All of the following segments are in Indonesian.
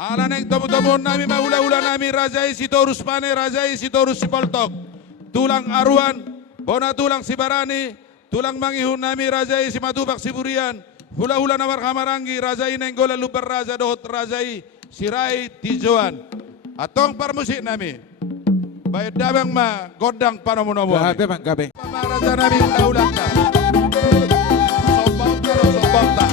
Alaneng tomo-tomo nami maula-ula nami Rajai Sitorus Pane, Rajai Sitorus Sipoltok. Tulang Aruan, Bona tulang Sibarani, tulang mangihun nami Rajai Simatubak Siburian. Hula-hula nawar Hamarangi, Rajai Nenggola Luper Raja Dohot Rajai Sirai Tijoan. Atong parmusik nami. Baik dabang ma godang panomonomo. Gabe bang gabe. Raja nami ulang ta. Sombong karo sombong ta.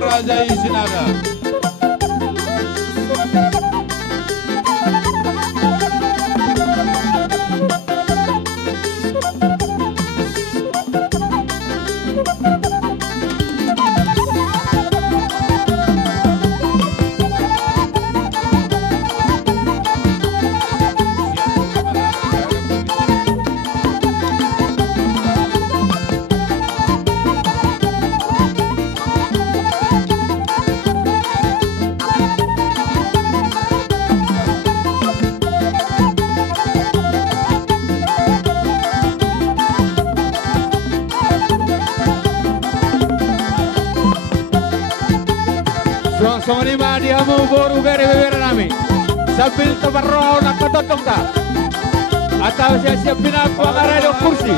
Rajai Sinaga. Song ni ma dia mau boru bere nami. Sambil tebarro nak ketotong ta. Atau siap-siap bina pengarah kursi.